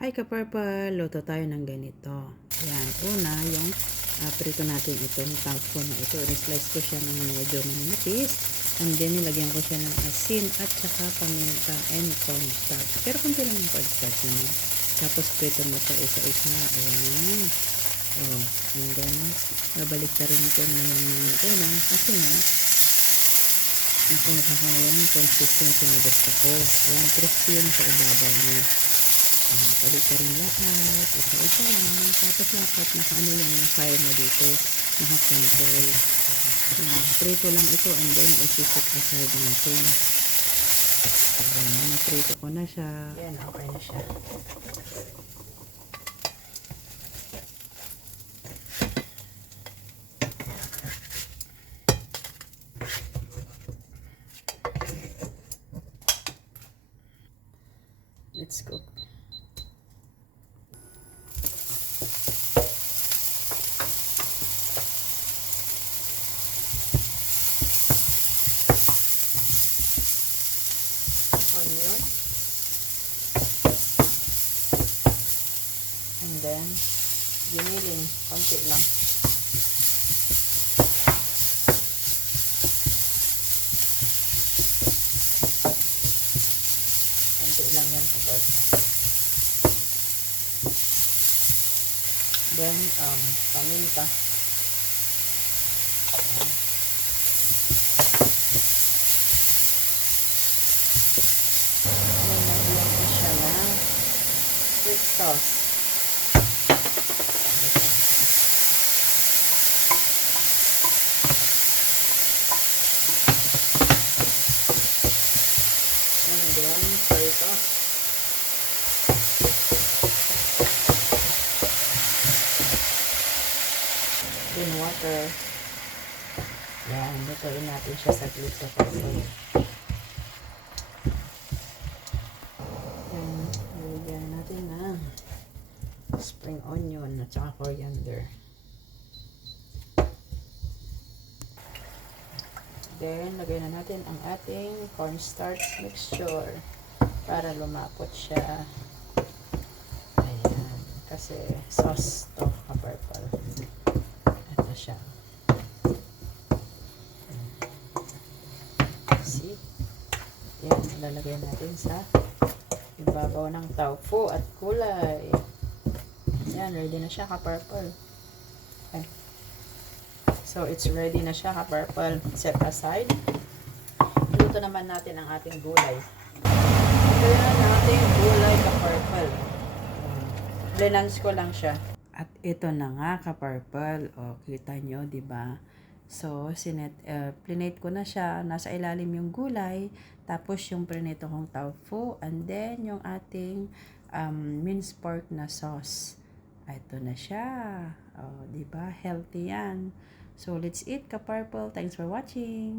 Hi ka-purple, luto tayo ng ganito. Ayan, una yung prito natin itong tofu na ito. Ni-slice ko siya ng medyo manipis. And then nilagyan ko siya ng asin at saka paminta and cornstarch. Pero kunti lang yung cornstarch naman. Tapos prito mo siya isa-isa. Ayan. Oh, and then babalik ta rin ko na yung mga una kasi nga nakuha ko na yung consistency na gusto ko. Ayan, crispy yung sa ibabaw niya. Palit ka rin lahat, isa-isa lang, tapos dapat nakaano yung fire mo dito, naka-control. Prito lang ito and then isi-set aside natin. Ayan, naprito ko na siya. Ayan, okay na siya. Let's cook. Onion. And then, giniling. Konti lang. Konti lang yan. Then, paminta. Ayan. Fish sauce. And then soy sauce. Then water. Yan, lutuin natin siya sa glito pa. Lagyan natin ng spring onion at saka coriander. Then, lagyan na natin ang ating cornstarch mixture para lumapot siya. Ayan. Kasi sauce to, ka-purple. Ito siya. See? Yan, ilalagay natin sa ibabaw ng tofu at gulay. Yan, ready na siya, ka-purple. Okay. So, it's ready na siya, ka-purple. Set aside. Luto naman natin ang ating gulay. Ito yan ang ating gulay, ka-purple. Blenance ko lang siya. At ito na nga, ka-purple. O, kita nyo, diba? So, plinate ko na siya. Nasa ilalim yung gulay. Tapos, yung prinito kong tofu. And then, yung ating minced pork na sauce. Ito na siya. O, diba? Healthy yan. So, let's eat, ka-purple. Thanks for watching.